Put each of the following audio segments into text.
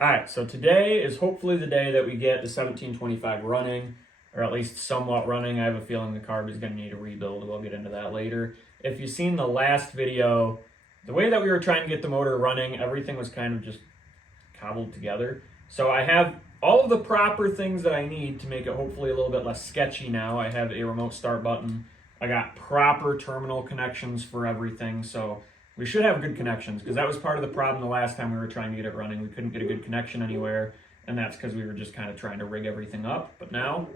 All right, so today is hopefully the day that we get the 1725 running, or at least somewhat running. I have a feeling the carb is going to need a rebuild. We'll get into that later. If you've seen the last video, the way that we were trying to get the motor running, everything was kind of just cobbled together. So I have all of the proper things that I need to make it hopefully a little bit less sketchy now. I have a remote start button. I got proper terminal connections for everything, so we should have good connections, because that was part of the problem the last time we were trying to get it running. We couldn't get a good connection anywhere, and that's because we were just kind of trying to rig everything up. But now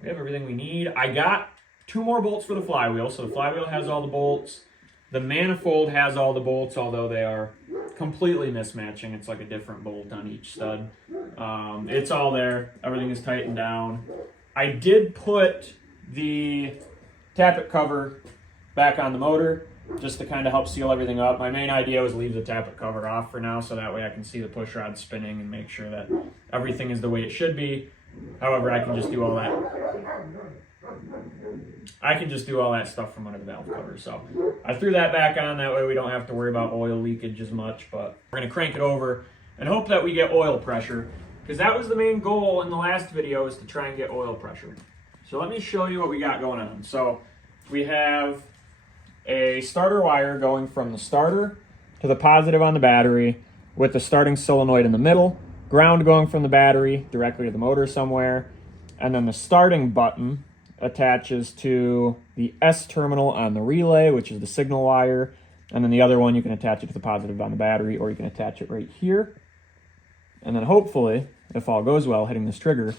we have everything we need. I got 2 more bolts for the flywheel, so the flywheel has all the bolts. The manifold has all the bolts, although they are completely mismatching. It's like a different bolt on each stud. It's all there. Everything is tightened down. I did put the tappet cover back on the motor, just to kind of help seal everything up. My main idea was leave the tappet cover off for now, so that way I can see the push rod spinning and make sure that everything is the way it should be. However, I can just do all that. I can just do all that stuff from under the valve cover. So I threw that back on, that way we don't have to worry about oil leakage as much, but we're gonna crank it over and hope that we get oil pressure, because that was the main goal in the last video, is to try and get oil pressure. So let me show you what we got going on. So we have a starter wire going from the starter to the positive on the battery, with the starting solenoid in the middle, ground going from the battery directly to the motor somewhere, and then the starting button attaches to the S terminal on the relay, which is the signal wire, and then the other one you can attach it to the positive on the battery, or you can attach it right here, and then hopefully, if all goes well, hitting this trigger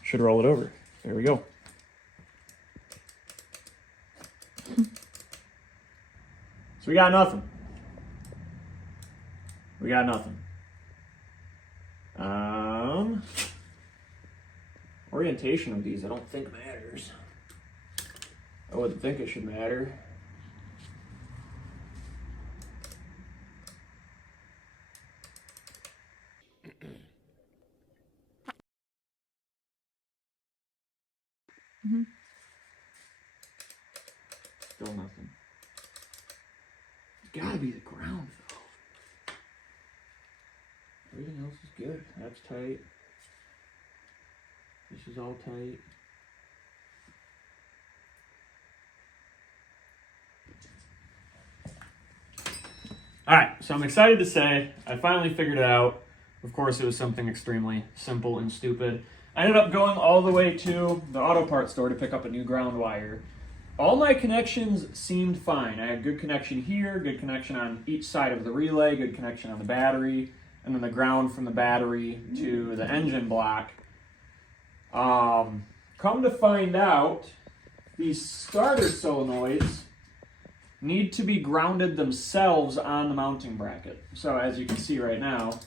should roll it over. There we go. So we got nothing. We got nothing. Orientation of these I don't think matters. I wouldn't think it should matter. Still nothing. It's gotta be the ground though. Everything else is good. That's tight. This is all tight. All right, so I'm excited to say I finally figured it out. Of course, it was something extremely simple and stupid. I ended up going all the way to the auto parts store to pick up a new ground wire. All my connections seemed fine. I had good connection here, good connection on each side of the relay, good connection on the battery, and then the ground from the battery to the engine block. Come to find out, these starter solenoids need to be grounded themselves on the mounting bracket. So as you can see right now,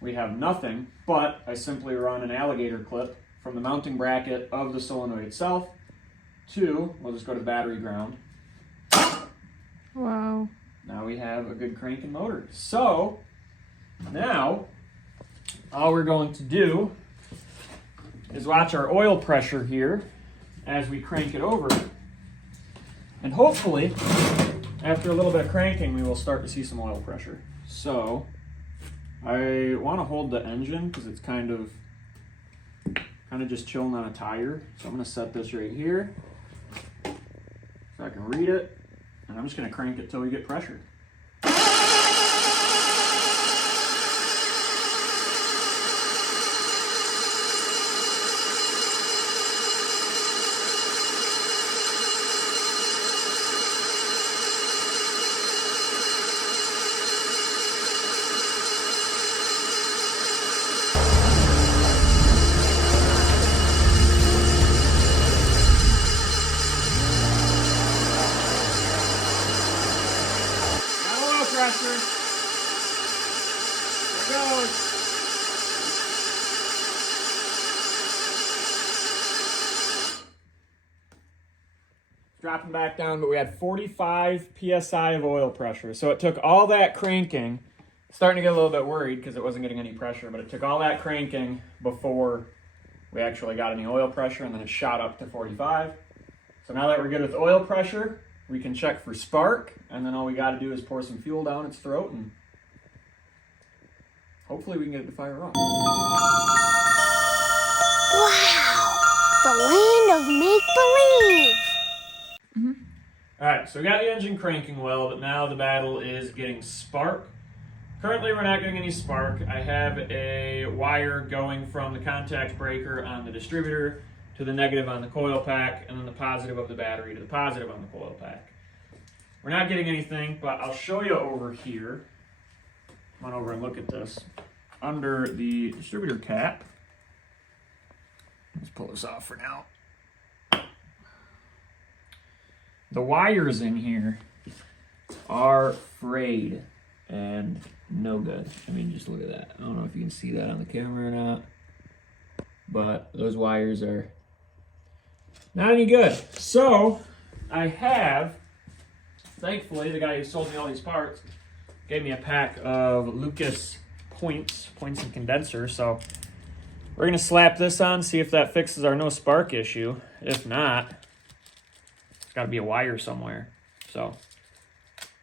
we have nothing, but I simply run an alligator clip from the mounting bracket of the solenoid itself to, we'll just go to the battery ground. Wow. Now we have a good cranking motor. So now all we're going to do is watch our oil pressure here as we crank it over. And hopefully, after a little bit of cranking, we will start to see some oil pressure. So I want to hold the engine because it's kind of just chilling on a tire. So I'm going to set this right here so I can read it. And I'm just going to crank it till we get pressure. Pressure. There it goes. Dropping back down, but we had 45 psi of oil pressure. So it took all that cranking, starting to get a little bit worried because it wasn't getting any pressure, but it took all that cranking before we actually got any oil pressure, and then it shot up to 45. So now that we're good with oil pressure, we can check for spark, and then all we got to do is pour some fuel down its throat and hopefully we can get it to fire up. Wow, the land of make-believe. All right, so we got the engine cranking well, but now the battle is getting spark. Currently, we're not getting any spark. I have a wire going from the contact breaker on the distributor to the negative on the coil pack, and then the positive of the battery to the positive on the coil pack. We're not getting anything, but I'll show you over here. Come on over and look at this. Under the distributor cap, let's pull this off for now. The wires in here are frayed and no good. I mean, just look at that. I don't know if you can see that on the camera or not, but those wires are not any good. So I have, thankfully, the guy who sold me all these parts gave me a pack of Lucas points and condensers. So we're gonna slap this on, see if that fixes our no spark issue. If not, it's gotta be a wire somewhere. So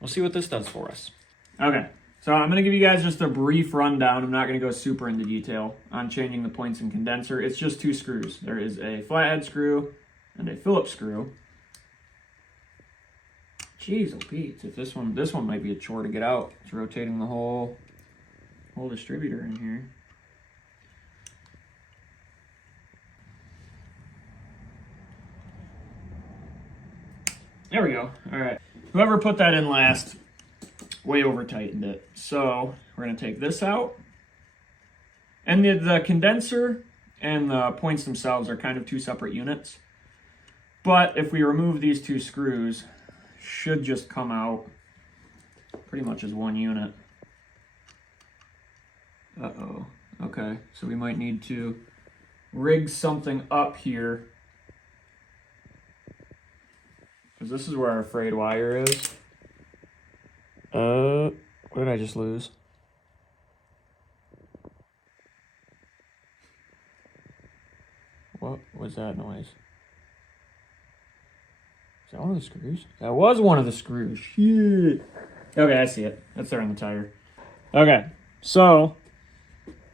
we'll see what this does for us. Okay, so I'm gonna give you guys just a brief rundown. I'm not gonna go super into detail on changing the points and condenser. It's just 2 screws. There is a flathead screw and a Phillips screw. Jeez, oh Pete, if this one might be a chore to get out. It's rotating the whole distributor in here. There we go. All right. Whoever put that in last way over tightened it. So we're gonna take this out. And the condenser and the points themselves are kind of 2 separate units. But if we remove these 2 screws, should just come out pretty much as 1 unit. Uh-oh. Okay, so we might need to rig something up here, because this is where our frayed wire is. What did I just lose? What was that noise? Is that one of the screws? That was one of the screws. Shit. Okay, I see it. That's there on the tire. Okay, so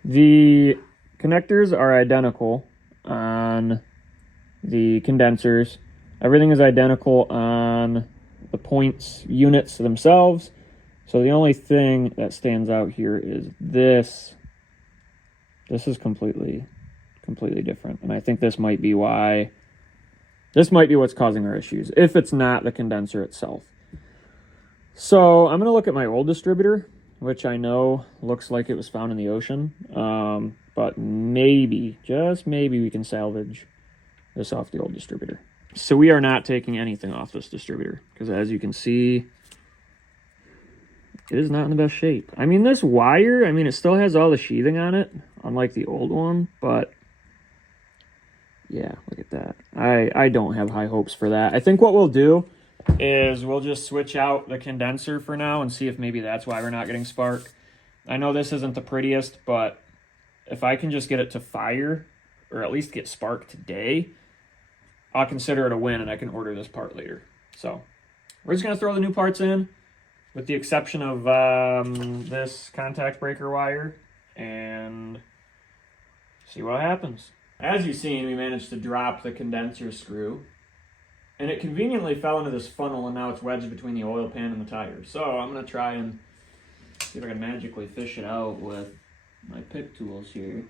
the connectors are identical on the condensers. Everything is identical on the points units themselves. So the only thing that stands out here is this. This is completely different. And I think this might be why, this might be what's causing our issues, if it's not the condenser itself. So I'm going to look at my old distributor, which I know looks like it was found in the ocean. But maybe, just maybe, we can salvage this off the old distributor. So we are not taking anything off this distributor, because as you can see, it is not in the best shape. I mean, this wire, I mean, it still has all the sheathing on it, unlike the old one, but yeah, look at that. I don't have high hopes for that. I think what we'll do is we'll just switch out the condenser for now and see if maybe that's why we're not getting spark. I know this isn't the prettiest, but if I can just get it to fire, or at least get spark today, I'll consider it a win and I can order this part later. So we're just going to throw the new parts in, with the exception of this contact breaker wire, and see what happens. As you've seen, we managed to drop the condenser screw, and it conveniently fell into this funnel, and now it's wedged between the oil pan and the tire. So I'm going to try and see if I can magically fish it out with my pick tools here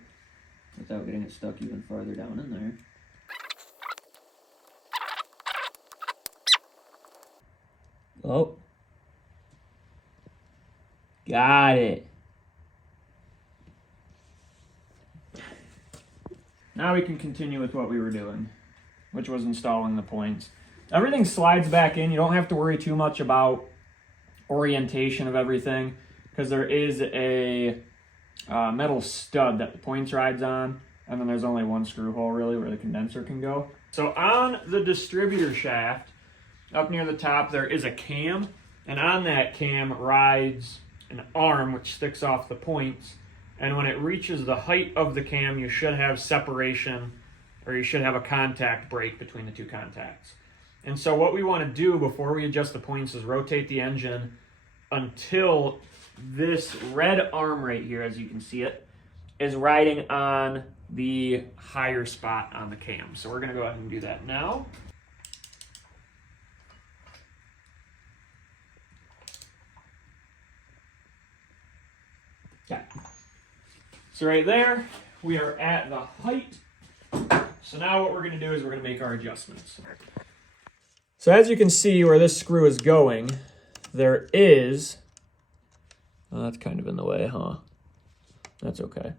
without getting it stuck even farther down in there. Oh. Got it. Now we can continue with what we were doing, which was installing the points. Everything slides back in. You don't have to worry too much about orientation of everything, because there is a metal stud that the points rides on, and then there's only 1 screw hole really where the condenser can go. So on the distributor shaft, up near the top, there is a cam, and on that cam rides an arm which sticks off the points, and when it reaches the height of the cam, you should have separation, or you should have a contact break between the 2 contacts. And so what we want to do before we adjust the points is rotate the engine until this red arm right here, as you can see it, is riding on the higher spot on the cam. So we're gonna go ahead and do that now. Okay. So right there, we are at the height. So now what we're gonna do is we're gonna make our adjustments. So as you can see where this screw is going, there is, oh, that's kind of in the way, huh? That's okay.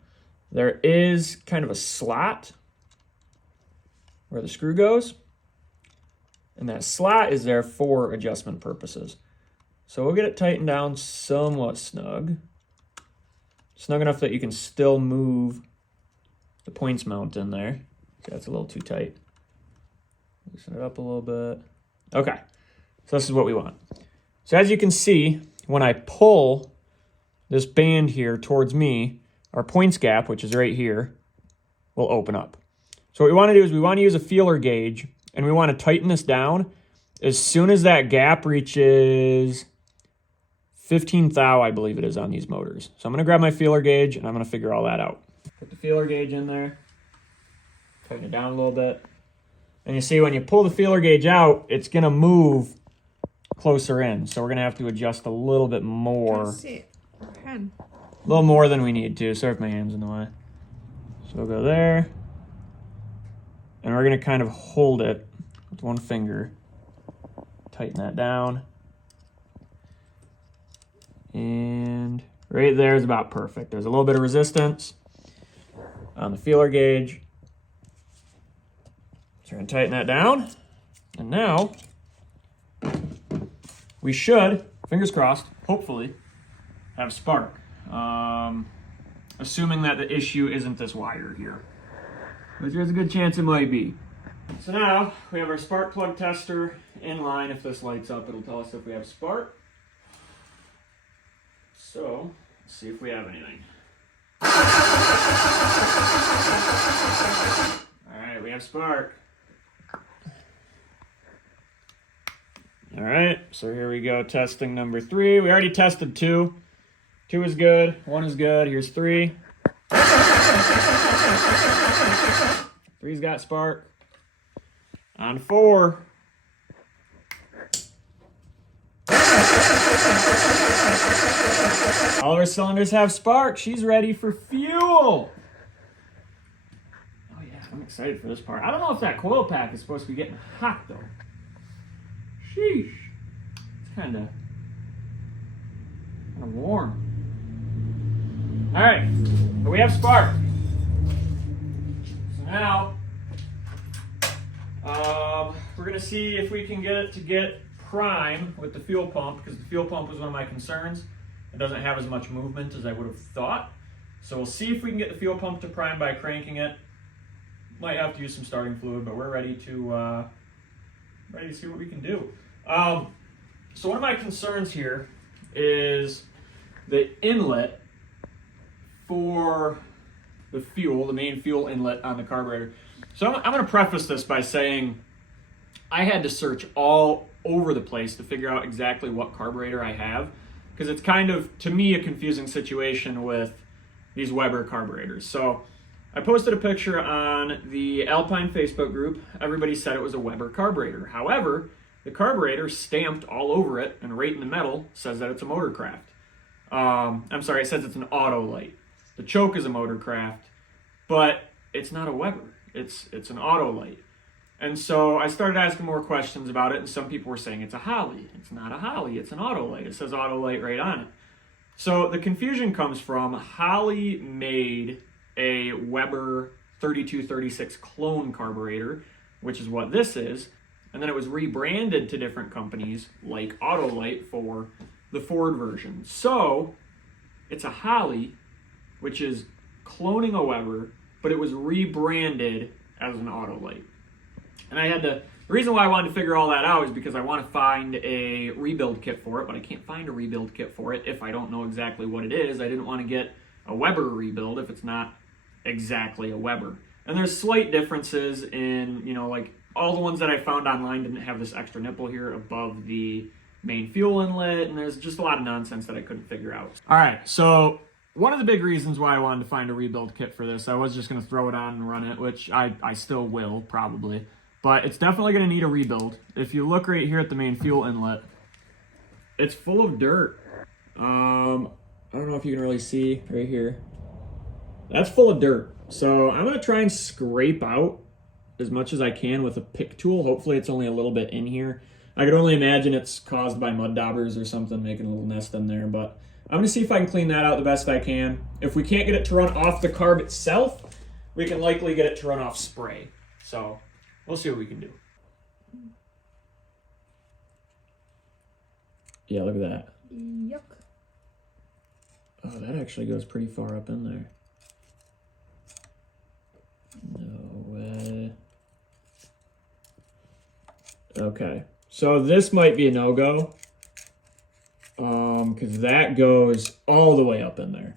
There is kind of a slot where the screw goes, and that slot is there for adjustment purposes. So we'll get it tightened down somewhat snug. Snug enough that you can still move the points mount in there. See, that's a little too tight. Loosen it up a little bit. Okay, so this is what we want. So as you can see, when I pull this band here towards me, our points gap, which is right here, will open up. So what we want to do is we want to use a feeler gauge, and we want to tighten this down as soon as that gap reaches 15 thou, I believe it is on these motors. So I'm going to grab my feeler gauge, and I'm going to figure all that out. Put the feeler gauge in there, tighten it down a little bit. And you see when you pull the feeler gauge out, it's going to move closer in. So we're going to have to adjust a little bit more. A little more than we need to. Sorry if my hand's in the way. So we'll go there. And we're going to kind of hold it with one finger. Tighten that down. And right there is about perfect. There's a little bit of resistance on the feeler gauge. So we're going to tighten that down. And now we should, fingers crossed, hopefully, have spark. Assuming that the issue isn't this wire here. But there's a good chance it might be. So now we have our spark plug tester in line. If this lights up, it'll tell us if we have spark. So let's see if we have anything. All right, we have spark. All right, so here we go, testing number 3. We already tested 2. 2 is good, 1 is good. Here's 3. 3's got spark. On 4. All of our cylinders have spark. She's ready for fuel. Oh yeah, I'm excited for this part. I don't know if that coil pack is supposed to be getting hot though. Sheesh. It's kind of warm. All right, but we have spark. So now we're gonna see if we can get it to get prime with the fuel pump, because the fuel pump was one of my concerns. It doesn't have as much movement as I would have thought. So we'll see if we can get the fuel pump to prime by cranking it. Might have to use some starting fluid, but we're ready to see what we can do. So one of my concerns here is the inlet for the fuel, the main fuel inlet on the carburetor. So I'm going to preface this by saying I had to search all over the place to figure out exactly what carburetor I have, because it's kind of, to me, a confusing situation with these Weber carburetors. So I posted a picture on the Alpine Facebook group. Everybody said it was a Weber carburetor. However, the carburetor stamped all over it and right in the metal says that it's a Motorcraft. I'm sorry, it says it's an Autolite. The choke is a Motorcraft, but it's not a Weber. It's an Autolite. And so I started asking more questions about it, and some people were saying it's a Holley. It's not a Holley, it's an Autolite. It says Autolite right on it. So the confusion comes from Holley made a Weber 3236 clone carburetor, which is what this is, and then it was rebranded to different companies like Autolite for the Ford version. So it's a Holley, which is cloning a Weber, but it was rebranded as an Autolite. And I had to, the reason why I wanted to figure all that out is because I want to find a rebuild kit for it, but I can't find a rebuild kit for it if I don't know exactly what it is. I didn't want to get a Weber rebuild if it's not exactly a Weber. And there's slight differences in, like all the ones that I found online didn't have this extra nipple here above the main fuel inlet, and there's just a lot of nonsense that I couldn't figure out. All right, so one of the big reasons why I wanted to find a rebuild kit for this, I was just going to throw it on and run it, which I still will probably, but it's definitely going to need a rebuild. If you look right here at the main fuel inlet, it's full of dirt. I don't know if you can really see right here. That's full of dirt. So I'm going to try and scrape out as much as I can with a pick tool. Hopefully it's only a little bit in here. I could only imagine it's caused by mud daubers or something making a little nest in there, but I'm going to see if I can clean that out the best I can. If we can't get it to run off the carb itself, we can likely get it to run off spray. So we'll see what we can do. Yeah, look at that. Yuck. Oh, that actually goes pretty far up in there. No way. Okay, so this might be a no-go. Because that goes all the way up in there.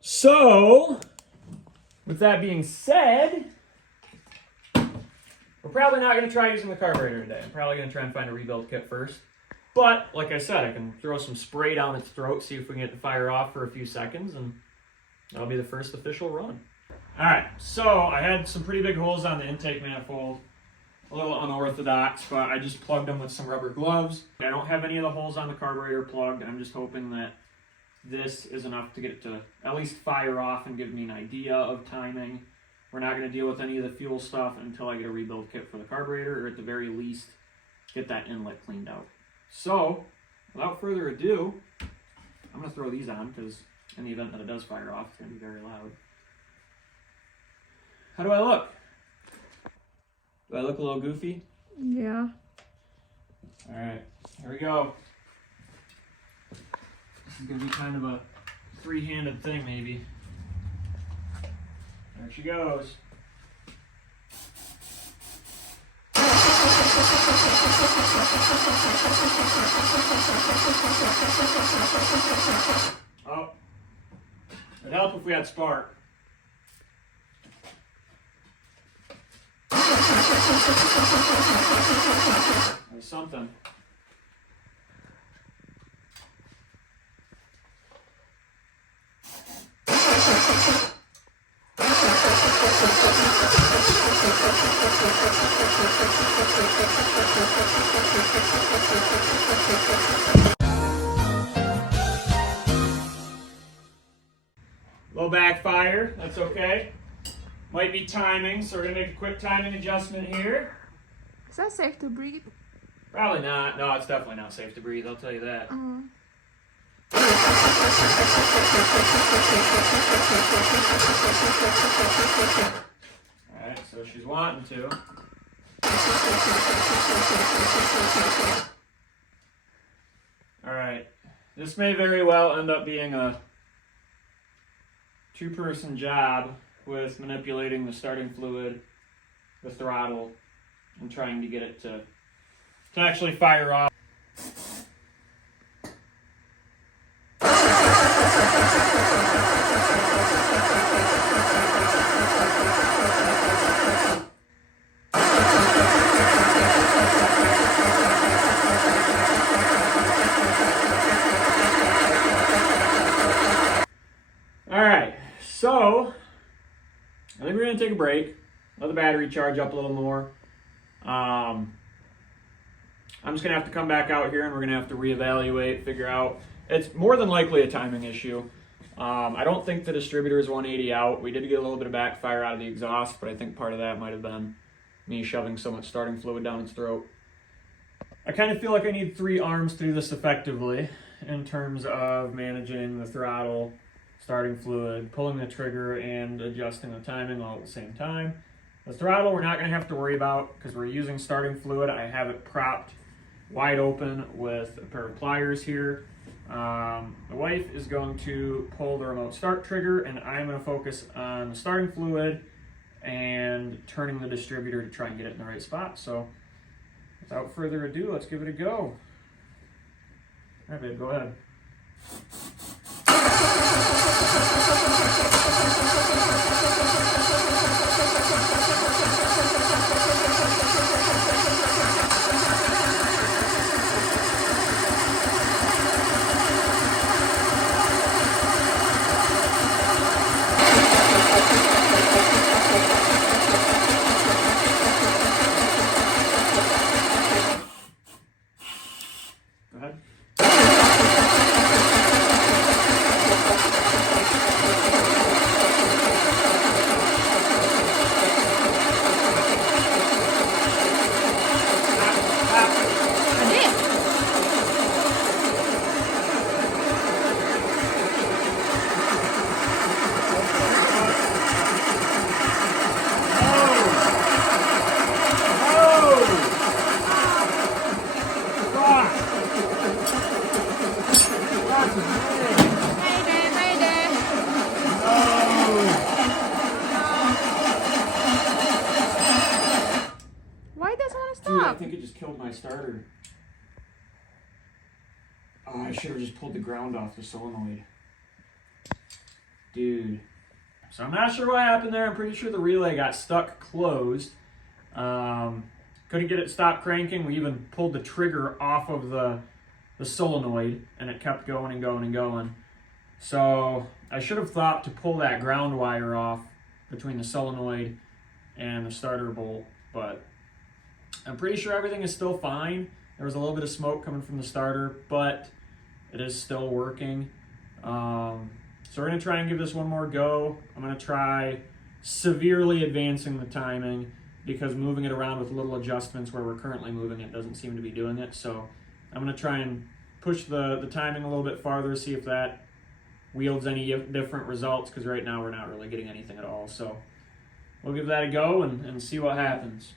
So, with that being said, we're probably not going to try using the carburetor today. I'm probably going to try and find a rebuild kit first. But, like I said, I can throw some spray down its throat, see if we can get the fire off for a few seconds, and that'll be the first official run. Alright, so I had some pretty big holes on the intake manifold. A little unorthodox, but I just plugged them with some rubber gloves. I don't have any of the holes on the carburetor plugged. I'm just hoping that this is enough to get it to at least fire off and give me an idea of timing. We're not going to deal with any of the fuel stuff until I get a rebuild kit for the carburetor, or at the very least, get that inlet cleaned out. So, without further ado, I'm going to throw these on, because in the event that it does fire off, it's going to be very loud. How do I look? Do I look a little goofy? Yeah. Alright, here we go. This is going to be kind of a three-handed thing, maybe. There she goes. Oh, it'd help if we had spark. Or something. Low backfire, that's okay. Might be timing, so we're gonna make a quick timing adjustment here. Is that safe to breathe? Probably not. No, it's definitely not safe to breathe, I'll tell you that. Alright, so she's wanting to. Alright, this may very well end up being a two-person job with manipulating the starting fluid, the throttle, and trying to get it to actually fire off. Alright, so I think we're going to take a break, let the battery charge up a little more. I'm just going to have to come back out here and we're going to have to reevaluate, figure out. It's more than likely a timing issue. I don't think the distributor is 180 out. We did get a little bit of backfire out of the exhaust, but I think part of that might have been me shoving so much starting fluid down its throat. I kind of feel like I need 3 arms to do this effectively in terms of managing the throttle, starting fluid, pulling the trigger, and adjusting the timing all at the same time. The throttle we're not going to have to worry about because we're using starting fluid. I have it propped wide open with a pair of pliers here. The wife is going to pull the remote start trigger, and I'm going to focus on the starting fluid and turning the distributor to try and get it in the right spot. So without further ado, let's give it a go. All right, babe, go ahead. killed my starter. Oh, I should have just pulled the ground off the solenoid. Dude. So I'm not sure what happened there. I'm pretty sure the relay got stuck closed. Couldn't get it stopped cranking. We even pulled the trigger off of the solenoid, and it kept going and going and going. So I should have thought to pull that ground wire off between the solenoid and the starter bolt, but I'm pretty sure everything is still fine. There was a little bit of smoke coming from the starter, but it is still working. So we're gonna try and give this one more go. I'm gonna try severely advancing the timing, because moving it around with little adjustments where we're currently moving it doesn't seem to be doing it. So I'm gonna try and push the timing a little bit farther, see if that wields any different results, because right now we're not really getting anything at all. So we'll give that a go and see what happens.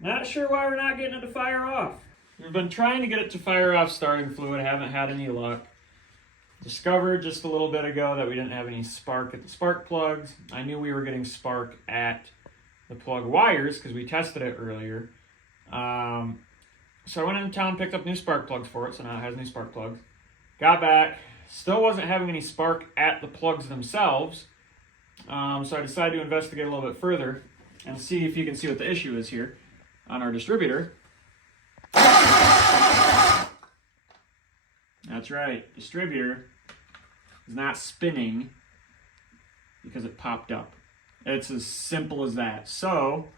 Not sure why we're not getting it to fire off. We've been trying to get it to fire off starting fluid, haven't had any luck. Discovered just a little bit ago that we didn't have any spark at the spark plugs. I knew we were getting spark at the plug wires because we tested it earlier. So I went into town, picked up new spark plugs for it, so now it has new spark plugs. Got back, still wasn't having any spark at the plugs themselves. So I decided to investigate a little bit further and see if you can see what the issue is here on our distributor. That's right, distributor is not spinning because it popped up. It's as simple as that. So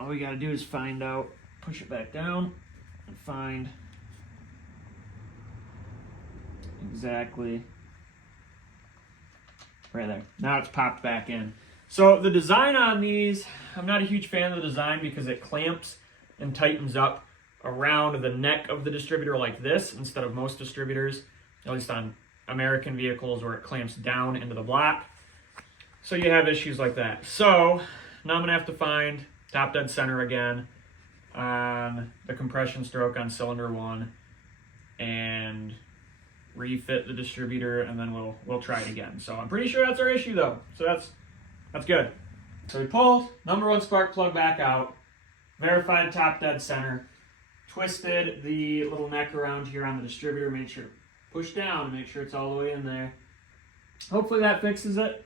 all we gotta do is find out, push it back down and find exactly right there. Now it's popped back in. So the design on these, I'm not a huge fan of the design because it clamps and tightens up around the neck of the distributor like this instead of most distributors, at least on American vehicles, where it clamps down into the block. So you have issues like that. So now I'm gonna have to find top dead center again on the compression stroke on cylinder 1 and refit the distributor, and then we'll try it again. So I'm pretty sure that's our issue though. So that's good. So we pulled number 1 spark plug back out, verified top dead center, twisted the little neck around here on the distributor, made sure push down and make sure it's all the way in there. Hopefully that fixes it,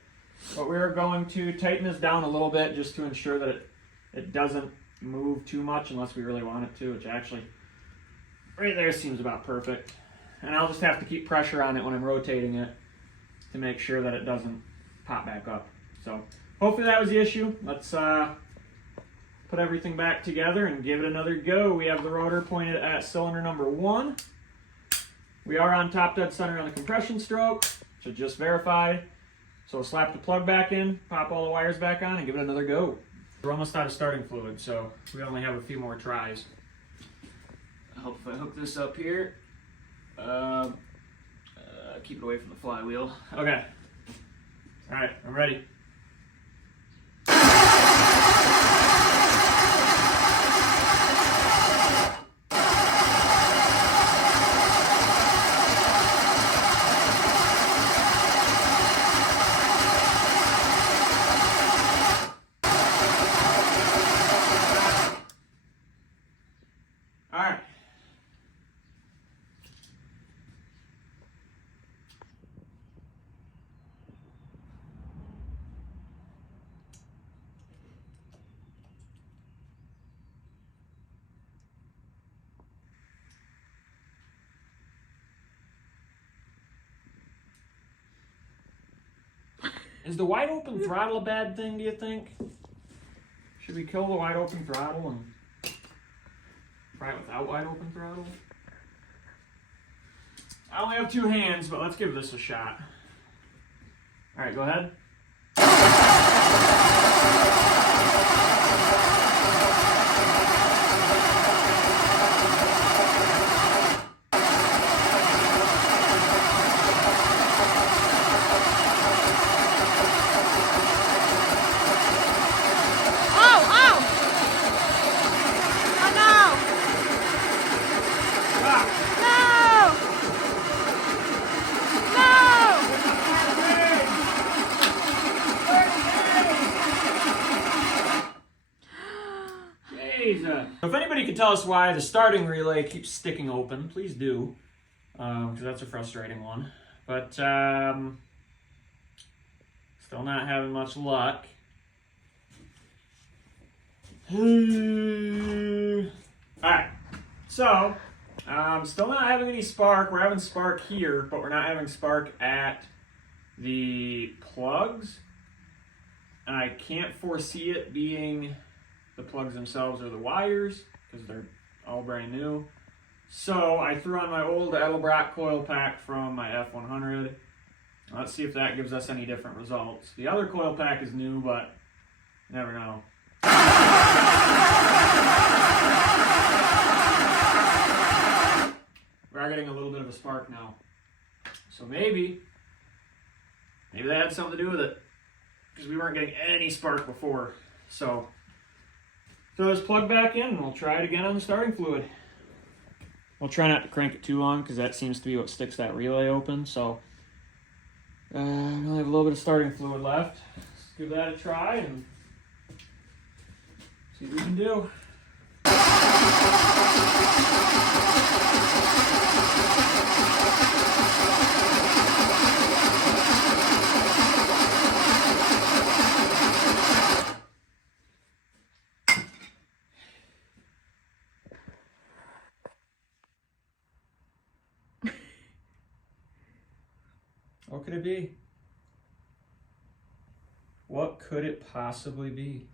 but we're going to tighten this down a little bit just to ensure that it doesn't move too much unless we really want it to, which actually right there seems about perfect. And I'll just have to keep pressure on it when I'm rotating it to make sure that it doesn't pop back up. So hopefully that was the issue. Let's put everything back together and give it another go. We have the rotor pointed at cylinder number 1. We are on top dead center on the compression stroke, which I just verified. So we'll slap the plug back in, pop all the wires back on, and give it another go. We're almost out of starting fluid, so we only have a few more tries. I hope if I hook this up here, keep it away from the flywheel. Okay. All right, I'm ready. All right. Is the wide open throttle a bad thing, do you think? Should we kill the wide open throttle and try it without wide open throttle? I only have 2 hands, but let's give this a shot. All right, go ahead. If anybody can tell us why the starting relay keeps sticking open, please do, because that's a frustrating one. But still not having much luck. Alright, so still not having any spark. We're having spark here, but we're not having spark at the plugs. And I can't foresee it being the plugs themselves or the wires, because they're all brand new. So I threw on my old Edelbrock coil pack from my F100. Let's see if that gives us any different results. The other coil pack is new, but you never know. We are getting a little bit of a spark now. So maybe that had something to do with it, because we weren't getting any spark before. So throw this plug back in and we'll try it again on the starting fluid. We'll try not to crank it too long, because that seems to be what sticks that relay open. So we only have a little bit of starting fluid left. Let's give that a try and see what we can do. What could it be? What could it possibly be?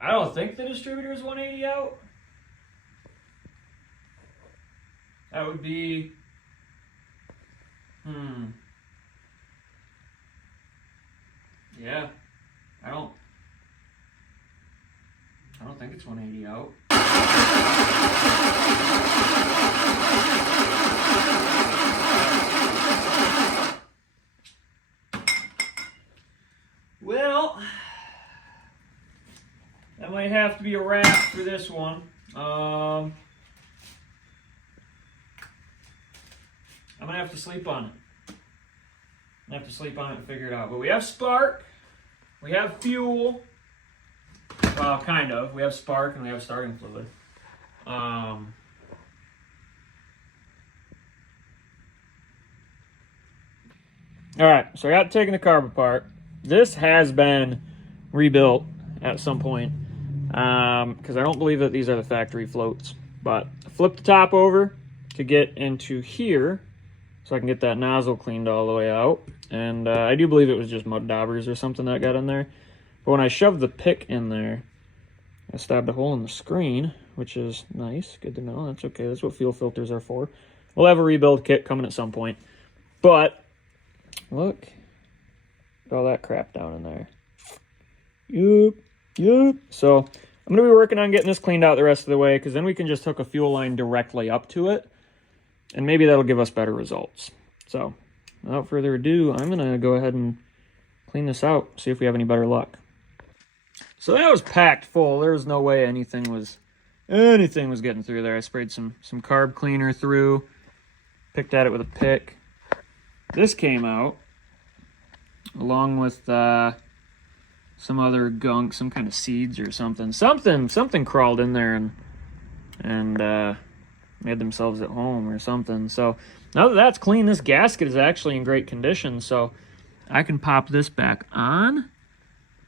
I don't think the distributor is 180 out. That would be, yeah, I don't think it's 180 out. Well, that might have to be a wrap for this one. I'm gonna have to sleep on it. I have to sleep on it and figure it out. But we have spark, we have fuel. Well, kind of. We have spark and we have starting fluid. All right, so I got taking the carb apart. This has been rebuilt at some point, because I don't believe that these are the factory floats. But I flipped the top over to get into here, so I can get that nozzle cleaned all the way out. And I do believe it was just mud daubers or something that got in there. But when I shoved the pick in there, I stabbed a hole in the screen, which is nice. Good to know. That's okay. That's what fuel filters are for. We'll have a rebuild kit coming at some point. But look at all that crap down in there. Yup. So I'm going to be working on getting this cleaned out the rest of the way, because then we can just hook a fuel line directly up to it. And maybe that'll give us better results. So without further ado, I'm going to go ahead and clean this out, see if we have any better luck. So that was packed full. There was no way anything was getting through there. I sprayed some carb cleaner through, picked at it with a pick. This came out along with some other gunk, some kind of seeds or something. Something crawled in there and made themselves at home or something. So now that that's clean, this gasket is actually in great condition. So I can pop this back on,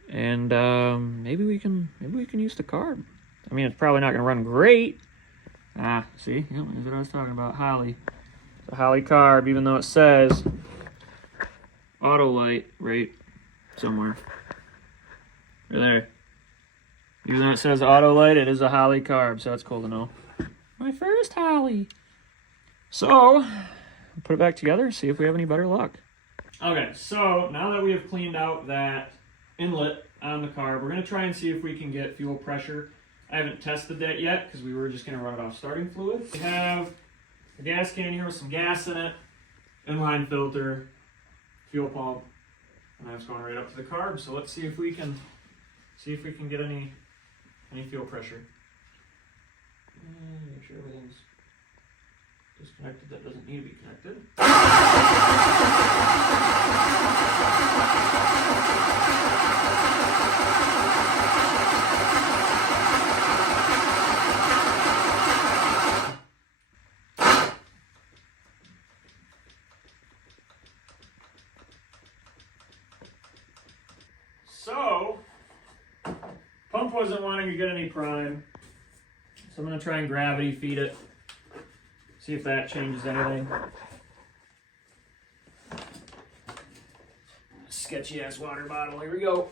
and maybe we can use the carb. I mean, it's probably not going to run great. See, yeah, that's what I was talking about. Holly, it's a Holly carb, even though it says auto light right somewhere. Right there. Even though it says auto light, it is a Holly carb, so that's cool to know. My first Holly. So, put it back together, see if we have any better luck. Okay, so now that we have cleaned out that inlet on the carb, we're going to try and see if we can get fuel pressure. I haven't tested that yet because we were just going to run it off starting fluid. We have a gas can here with some gas in it, inline filter, fuel pump, and that's going right up to the carb. So let's see if we can get any fuel pressure. And make sure everything's disconnected that doesn't need to be connected. So, pump wasn't wanting to get any prime, so I'm going to try and gravity feed it, see if that changes anything. Sketchy ass water bottle, here we go.